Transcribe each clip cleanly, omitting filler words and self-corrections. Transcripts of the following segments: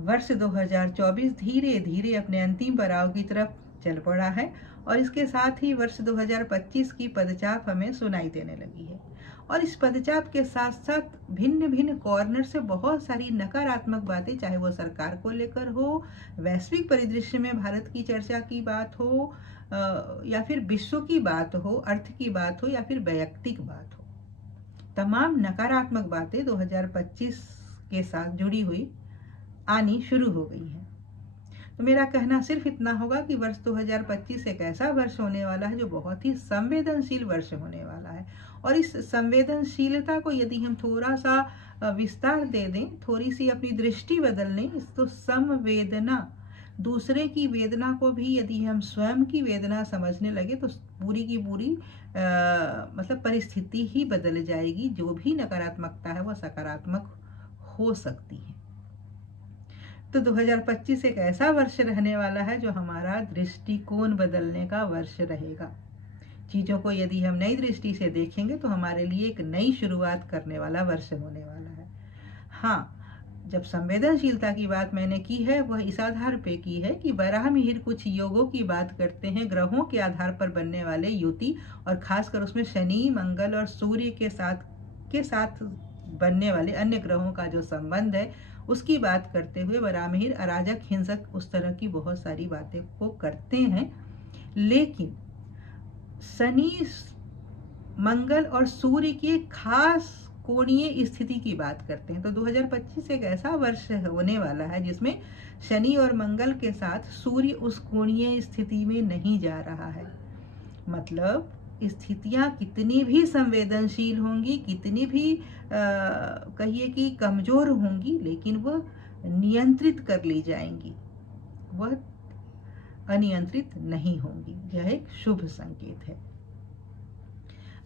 वर्ष 2024 धीरे धीरे अपने अंतिम पड़ाव की तरफ चल पड़ा है और इसके साथ ही वर्ष 2025 की पदचाप हमें सुनाई देने लगी है। और इस पदचाप के साथ साथ भिन्न भिन्न कॉर्नर से बहुत सारी नकारात्मक बातें, चाहे वो सरकार को लेकर हो, वैश्विक परिदृश्य में भारत की चर्चा की बात हो, या फिर विश्व की बात हो, अर्थ की बात हो, या फिर वैयक्तिक बात हो, तमाम नकारात्मक बातें 2025 के साथ जुड़ी हुई आनी शुरू हो गई हैं। तो मेरा कहना सिर्फ इतना होगा कि वर्ष 2025 एक ऐसा वर्ष होने वाला है जो बहुत ही संवेदनशील वर्ष होने वाला है। और इस संवेदनशीलता को यदि हम थोड़ा सा विस्तार दे दें, थोड़ी सी अपनी दृष्टि बदल लें, तो संवेदना, दूसरे की वेदना को भी यदि हम स्वयं की वेदना समझने लगे तो पूरी की पूरी मतलब परिस्थिति ही बदल जाएगी। जो भी नकारात्मकता है वो सकारात्मक हो सकती है। तो 2025 एक ऐसा वर्ष रहने वाला है जो हमारा दृष्टिकोण बदलने का वर्ष रहेगा। चीज़ों को यदि हम नई दृष्टि से देखेंगे तो हमारे लिए एक नई शुरुआत करने वाला वर्ष होने वाला है। हाँ, जब संवेदनशीलता की बात मैंने की है वह इस आधार पे की है कि वराहमिहिर कुछ योगों की बात करते हैं, ग्रहों के आधार पर बनने वाले युति, और खासकर उसमें शनि, मंगल और सूर्य के साथ बनने वाले अन्य ग्रहों का जो संबंध है उसकी बात करते हुए वराहमिहिर अराजक, हिंसक, उस तरह की बहुत सारी बातें को करते हैं। लेकिन शनि, मंगल और सूर्य की एक खास कोणीय स्थिति की बात करते हैं। तो 2025 एक ऐसा वर्ष होने वाला है जिसमें शनि और मंगल के साथ सूर्य उस कोणीय स्थिति में नहीं जा रहा है। मतलब स्थितियां कितनी भी संवेदनशील होंगी, कितनी भी कहिए कि कमजोर होंगी, लेकिन वह नियंत्रित कर ली जाएंगी, वह अनियंत्रित नहीं होंगी। यह एक शुभ संकेत है।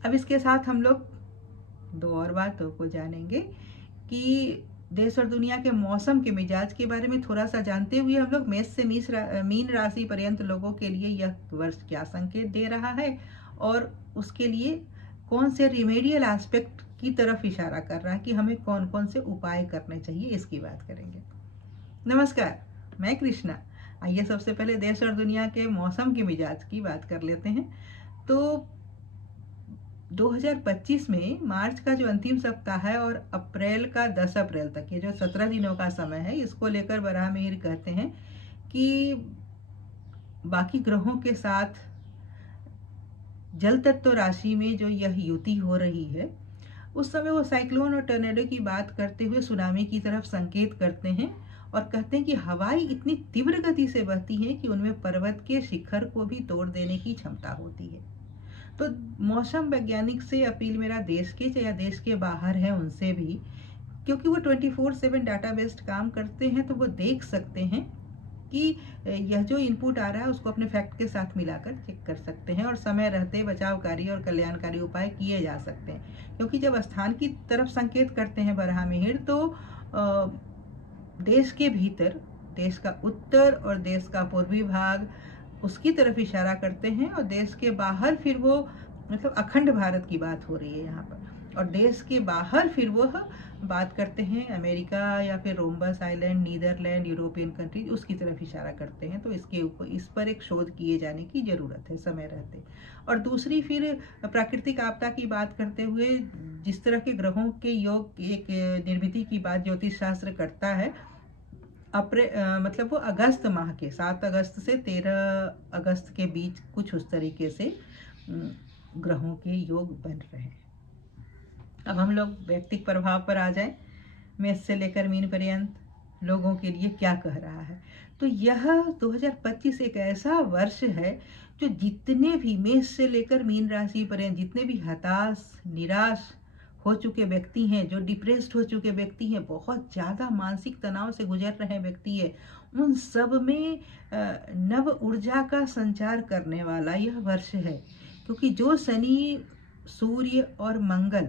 अब इसके साथ हम लोग दो और बातों को जानेंगे कि देश और दुनिया के मौसम के मिजाज के बारे में थोड़ा सा जानते हुए हम लोग मेष से मीन राशि पर्यंत लोगों के लिए यह वर्ष क्या संकेत दे रहा है और उसके लिए कौन से रिमेडियल एस्पेक्ट की तरफ इशारा कर रहा है कि हमें कौन कौन से उपाय करने चाहिए, इसकी बात करेंगे। नमस्कार, मैं कृष्णा। आइए सबसे पहले देश और दुनिया के मौसम के मिजाज की बात कर लेते हैं। तो 2025 में मार्च का जो अंतिम सप्ताह है और अप्रैल का 10 अप्रैल तक, ये जो 17 दिनों का समय है, इसको लेकर वराहमिहिर कहते हैं कि बाकी ग्रहों के साथ जल तत्व राशि में जो यह युति हो रही है उस समय वो साइक्लोन और टर्नेडो की बात करते हुए सुनामी की तरफ संकेत करते हैं और कहते हैं कि हवाएं इतनी तीव्र गति से बहती हैं कि उनमें पर्वत के शिखर को भी तोड़ देने की क्षमता होती है। तो मौसम वैज्ञानिक से अपील मेरा देश के या देश के बाहर है उनसे भी, क्योंकि वो 24/7 डाटा बेस्ड काम करते हैं, तो वो देख सकते हैं कि यह जो इनपुट आ रहा है उसको अपने फैक्ट के साथ मिलाकर चेक कर सकते हैं और समय रहते बचावकारी और कल्याणकारी उपाय किए जा सकते हैं। क्योंकि जब स्थान की तरफ संकेत करते हैं वराहमिहिर तो देश के भीतर, देश का उत्तर और देश का पूर्वी भाग, उसकी तरफ इशारा करते हैं, और देश के बाहर फिर वो मतलब अखंड भारत की बात हो रही है यहाँ पर, और देश के बाहर फिर वो बात करते हैं अमेरिका या फिर रोम्बस आइलैंड, नीदरलैंड, यूरोपियन कंट्रीज, उसकी तरफ इशारा करते हैं। तो इसके ऊपर इस पर एक शोध किए जाने की ज़रूरत है समय रहते। और दूसरी फिर प्राकृतिक आपदा की बात करते हुए जिस तरह के ग्रहों के योग एक निर्मिति की बात ज्योतिष शास्त्र करता है, मतलब वो अगस्त माह के 7 अगस्त से 13 अगस्त के बीच कुछ उस तरीके से ग्रहों के योग बन रहे हैं। अब हम लोग व्यक्तिक प्रभाव पर आ जाएं। मेष से लेकर मीन पर्यंत लोगों के लिए क्या कह रहा है। तो यह 2025 एक ऐसा वर्ष है जो जितने भी मेष से लेकर मीन राशि पर्यंत जितने भी हताश, निराश हो चुके व्यक्ति हैं, जो डिप्रेस्ड हो चुके व्यक्ति हैं, बहुत ज़्यादा मानसिक तनाव से गुजर रहे व्यक्ति हैं, उन सब में नव ऊर्जा का संचार करने वाला यह वर्ष है। क्योंकि जो शनि, सूर्य और मंगल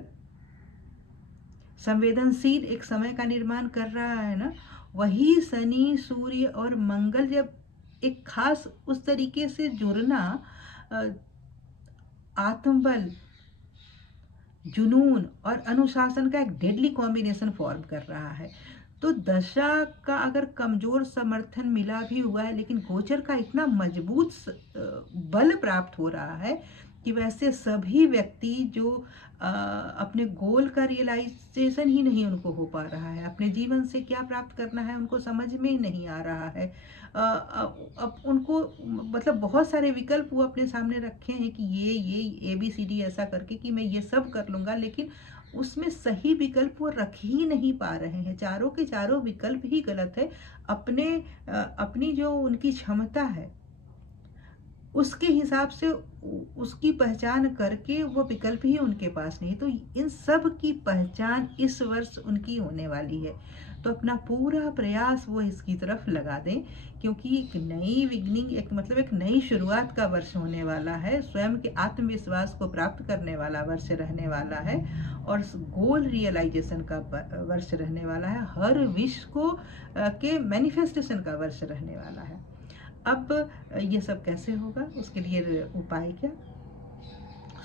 संवेदनशील एक समय का निर्माण कर रहा है ना, वही शनि, सूर्य और मंगल जब एक खास उस तरीके से जुड़ना आत्मबल, जुनून और अनुशासन का एक डेडली कॉम्बिनेशन फॉर्म कर रहा है। तो दशा का अगर कमजोर समर्थन मिला भी हुआ है, लेकिन गोचर का इतना मजबूत बल प्राप्त हो रहा है कि वैसे सभी व्यक्ति जो अपने गोल का रियलाइजेशन ही नहीं उनको हो पा रहा है, अपने जीवन से क्या प्राप्त करना है उनको समझ में ही नहीं आ रहा है। अब उनको मतलब बहुत सारे विकल्प वो अपने सामने रखे हैं कि ये ABCD ऐसा करके कि मैं ये सब कर लूँगा, लेकिन उसमें सही विकल्प वो रख ही नहीं पा रहे हैं। चारों के चारों विकल्प ही गलत है। अपनी जो उनकी क्षमता है उसके हिसाब से उसकी पहचान करके वो विकल्प ही उनके पास नहीं। तो इन सब की पहचान इस वर्ष उनकी होने वाली है। तो अपना पूरा प्रयास वो इसकी तरफ लगा दें, क्योंकि एक नई बिगनिंग, एक नई शुरुआत का वर्ष होने वाला है। स्वयं के आत्मविश्वास को प्राप्त करने वाला वर्ष रहने वाला है और गोल रियलाइजेशन का वर्ष रहने वाला है। हर विश को के मैनिफेस्टेशन का वर्ष रहने वाला है। अब ये सब कैसे होगा, उसके लिए उपाय क्या?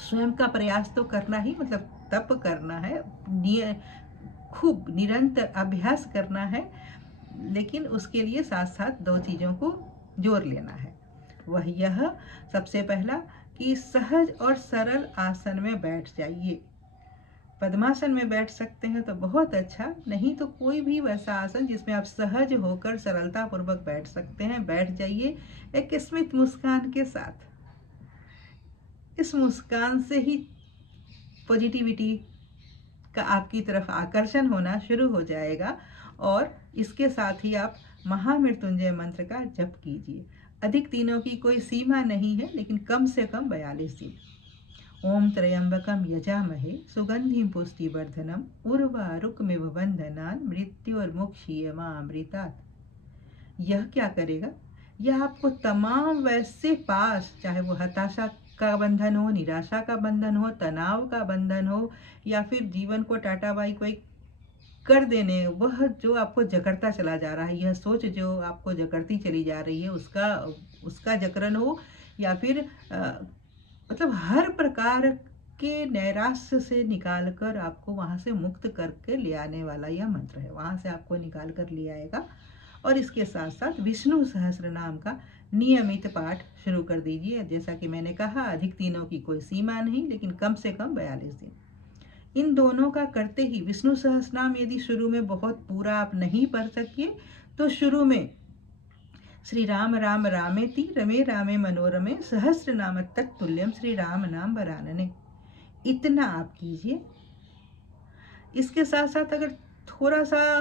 स्वयं का प्रयास तो करना ही, मतलब तप करना है, खूब निरंतर अभ्यास करना है, लेकिन उसके लिए साथ साथ दो चीज़ों को जोड़ लेना है। वह यह, सबसे पहला कि सहज और सरल आसन में बैठ जाइए। पद्मासन में बैठ सकते हैं तो बहुत अच्छा, नहीं तो कोई भी वैसा आसन जिसमें आप सहज होकर सरलता पूर्वक बैठ सकते हैं, बैठ जाइए एक स्मित मुस्कान के साथ। इस मुस्कान से ही पॉजिटिविटी का आपकी तरफ आकर्षण होना शुरू हो जाएगा और इसके साथ ही आप महामृत्युंजय मंत्र का जप कीजिए। अधिक दिनों की कोई सीमा नहीं है, लेकिन कम से कम 42 दिन। ओम त्र्यंबकम यजामहे सुगंधिम पुष्टिवर्धनम उर्वारुकमिव बंधनान् मृत्योर्मुक्षीयमामृतात्। यह क्या करेगा? यह आपको तमाम वैसे पास, चाहे वो हताशा का बंधन हो, निराशा का बंधन हो, तनाव का बंधन हो, या फिर जीवन को टाटा बाई कोई कर देने, वह जो आपको जकड़ता चला जा रहा है, यह सोच जो आपको जकड़ती चली जा रही है, उसका जकड़न हो, या फिर मतलब हर प्रकार के नैराश्य से निकालकर आपको वहाँ से मुक्त करके ले आने वाला यह मंत्र है। वहाँ से आपको निकाल कर ले आएगा। और इसके साथ साथ विष्णु सहस्त्र नाम का नियमित पाठ शुरू कर दीजिए। जैसा कि मैंने कहा, अधिक दिनों की कोई सीमा नहीं, लेकिन कम से कम 42 दिन। इन दोनों का करते ही विष्णु सहस्त्र नाम यदि शुरू में बहुत पूरा आप नहीं पढ़ सकिए तो शुरू में श्री राम राम रामेति रमे रामे मनोरमे सहस्र नाम तत्तुल्यम श्री राम नाम वरानने, इतना आप कीजिए। इसके साथ साथ अगर थोड़ा सा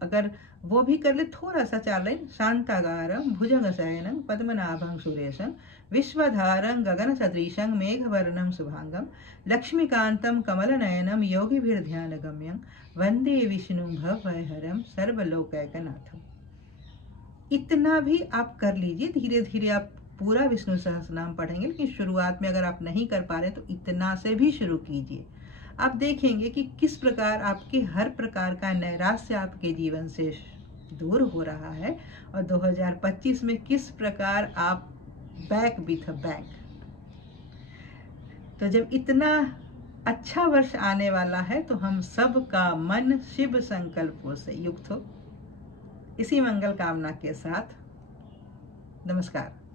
अगर वो भी कर ले, थोड़ा सा 4 लाइन, शांतागारं भुजंग शयनं पद्मनाभं सुरेशं विश्वधारं गगन सदृशं मेघवर्णं शुभांगं लक्ष्मीकांतं कमलनयनं योगिभिर्ध्यानगम्यं वंदे विष्णुं भवभयहरं सर्वलोकैकनाथं। इतना भी आप कर लीजिए। धीरे धीरे आप पूरा विष्णु सहस्रनाम पढ़ेंगे, लेकिन शुरुआत में अगर आप नहीं कर पा रहे तो इतना से भी शुरू कीजिए। आप देखेंगे कि किस प्रकार आपके हर प्रकार का नैराश्य आपके जीवन से दूर हो रहा है और 2025 में किस प्रकार आप बैक विथ अ बैंक। तो जब इतना अच्छा वर्ष आने वाला है तो हम सब का मन शिव संकल्पों से युक्त हो। इसी मंगल कामना के साथ नमस्कार।